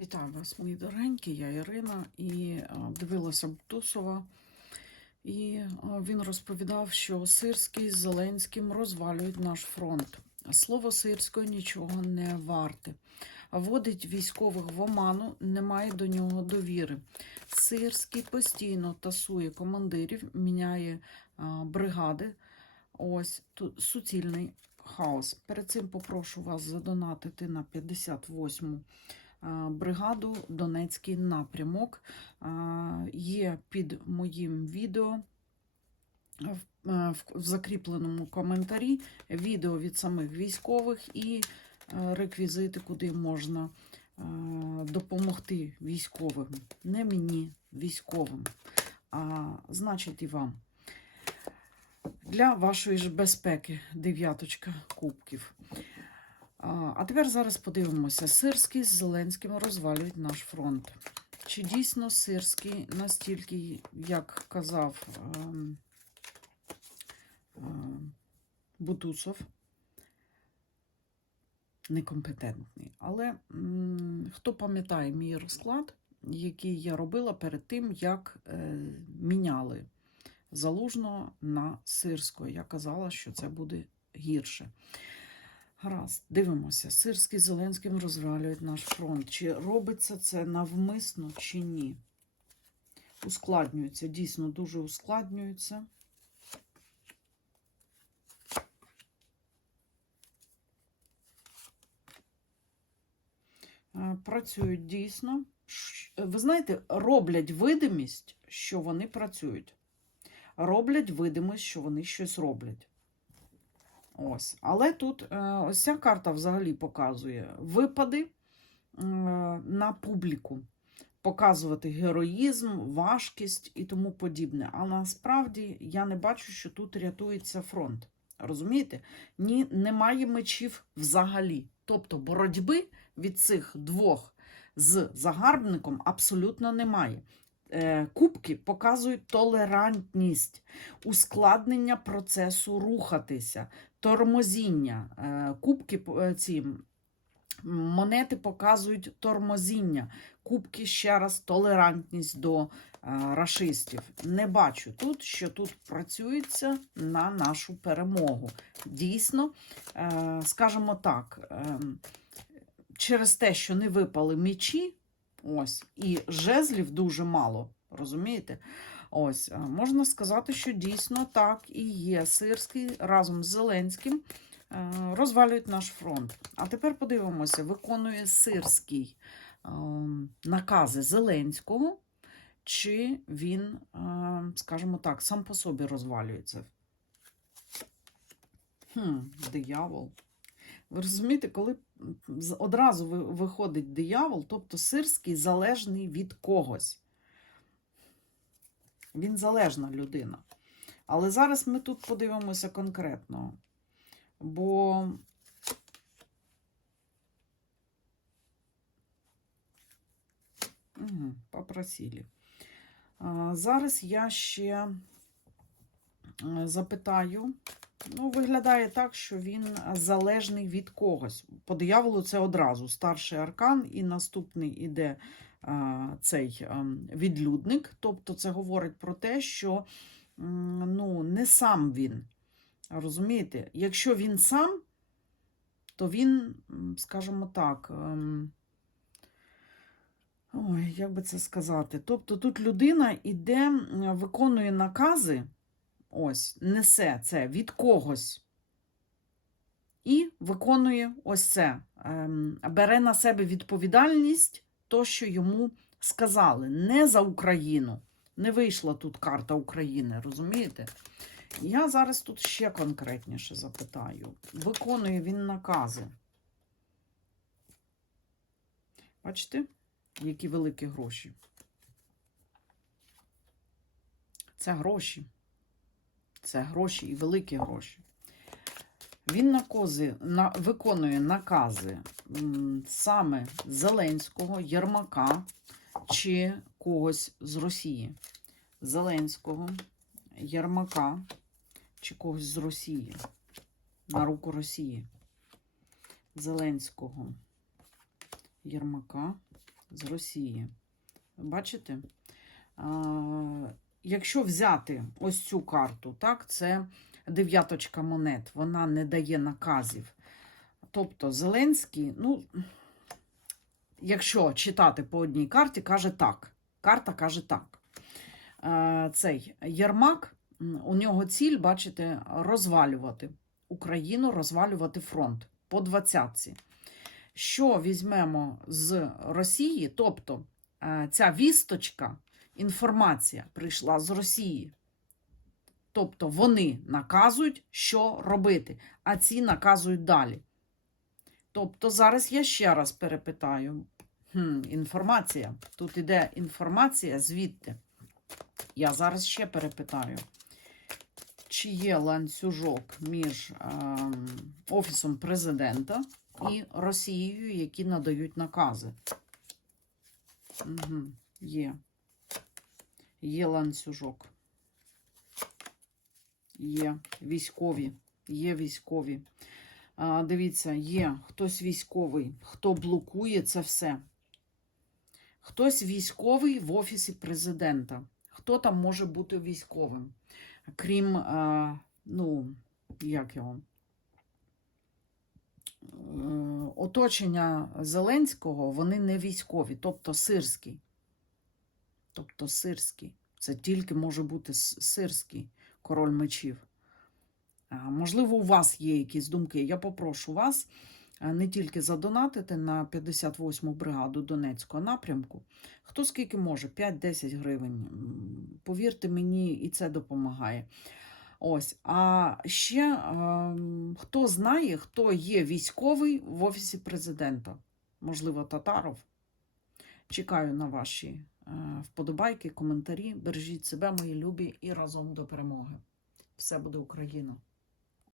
Вітаю вас, мої дорогенькі, я Ірина, і дивилася Бутусова, і він розповідав, що Сирський з Зеленським розвалюють наш фронт. Слово сирського нічого не варте. Водить військових в оману, немає до нього довіри. Сирський постійно тасує командирів, міняє бригади. Ось тут суцільний хаос. Перед цим попрошу вас задонатити на 58-му а, бригаду Донецький напрямок. Є під моїм відео в, е, в- закріпленому коментарі відео від самих військових і е, реквізити, куди можна е, допомогти військовим. Не мені, військовим, а значить і вам. Для вашої ж безпеки дев'яточка кубків. А тепер зараз подивимося. Сирський з Зеленським розвалюють наш фронт. Чи дійсно Сирський настільки, як казав ем, ем, Бутусов, некомпетентний. Але хто пам'ятає мій розклад, який я робила перед тим, як е, міняли Залужного на Сирського. Я казала, що це буде гірше. Гаразд, дивимося. Сирський Зеленським розвалюють наш фронт. Чи робиться це навмисно, чи ні? Ускладнюється, дійсно дуже ускладнюється. Е, Працюють дійсно. Ви знаєте, роблять видимість, що вони працюють. Роблять видимість, що вони щось роблять. Ось. Але тут е, ось ця карта взагалі показує випади е, на публіку, показувати героїзм, важкість і тому подібне. А насправді я не бачу, що тут рятується фронт. Розумієте? Ні, немає мечів взагалі. Тобто боротьби від цих двох з загарбником абсолютно немає. Е, Кубки показують толерантність, ускладнення процесу рухатися, тормозіння. Е, Кубки е, ці монети показують тормозіння. Кубки ще раз толерантність до е, рашистів. Не бачу тут, що тут працюється на нашу перемогу. Дійсно, скажімо так, через те, що не випали мічі, ось, і жезлів дуже мало, розумієте? Ось, е, можна сказати, що дійсно так і є. Сирський разом з Зеленським е, розвалюють наш фронт. А тепер подивимося, виконує Сирський е, накази Зеленського, чи він, скажімо так, сам по собі розвалюється. Хм, диявол. Ви розумієте, коли одразу виходить диявол, тобто Сирський залежний від когось. Він залежна людина. Але зараз ми тут подивимося конкретно. Бо угу, попросили. Зараз я ще е, запитаю. Ну, виглядає так, що він залежний від когось. По дияволу це одразу старший аркан, і наступний іде цей відлюдник. Тобто це говорить про те, що ну, не сам він. Розумієте? Якщо він сам, то він, скажімо так, ем, ой, як би це сказати? Тобто тут людина іде, виконує накази, ось, несе це від когось. І виконує ось це, ем, бере на себе відповідальність, то, що йому сказали, не за Україну. Не вийшла тут карта України, розумієте? Я зараз тут ще конкретніше запитаю. Виконує він накази. Бачите, які великі гроші? Це гроші. Це гроші і великі гроші. Він накази, на, виконує накази м, саме Зеленського, Єрмака чи когось з Росії. Зеленського, Єрмака чи когось з Росії. На руку Росії. Зеленського, Єрмака з Росії. Бачите? А, якщо взяти ось цю карту, так, це дев'яточка монет, вона не дає наказів. Тобто Зеленський, ну, якщо читати по одній карті, каже так. Карта каже так. Е, Цей Єрмак, у нього ціль, бачите, розвалювати Україну, розвалювати фронт по двадцятці. Що візьмемо з Росії, тобто е, ця вісточка, інформація прийшла з Росії. Тобто вони наказують, що робити, а ці наказують далі. Тобто зараз я ще раз перепитаю. Хм, інформація. Тут іде інформація звідти. Я зараз ще перепитаю. Чи є ланцюжок між ем, Офісом президента і Росією, які надають накази? Угу, є. Є ланцюжок. Є військові. Є військові. А, дивіться, є хтось військовий, хто блокує це все. Хтось військовий в Офісі президента. Хто там може бути військовим? Крім, а, ну, як його? Е, Оточення Зеленського, вони не військові, тобто сирський. Тобто сирський. Це тільки може бути сирський король мечів. Можливо, у вас є якісь думки. Я попрошу вас не тільки задонатити на 58-му бригаду Донецького напрямку. Хто скільки може? 5-10 гривень. Повірте мені, і це допомагає. Ось. А ще хто знає, хто є військовий в Офісі президента? Можливо, Татаров. Чекаю на ваші вподобайки, коментарі. Бережіть себе, мої любі, і разом до перемоги. Все буде Україна!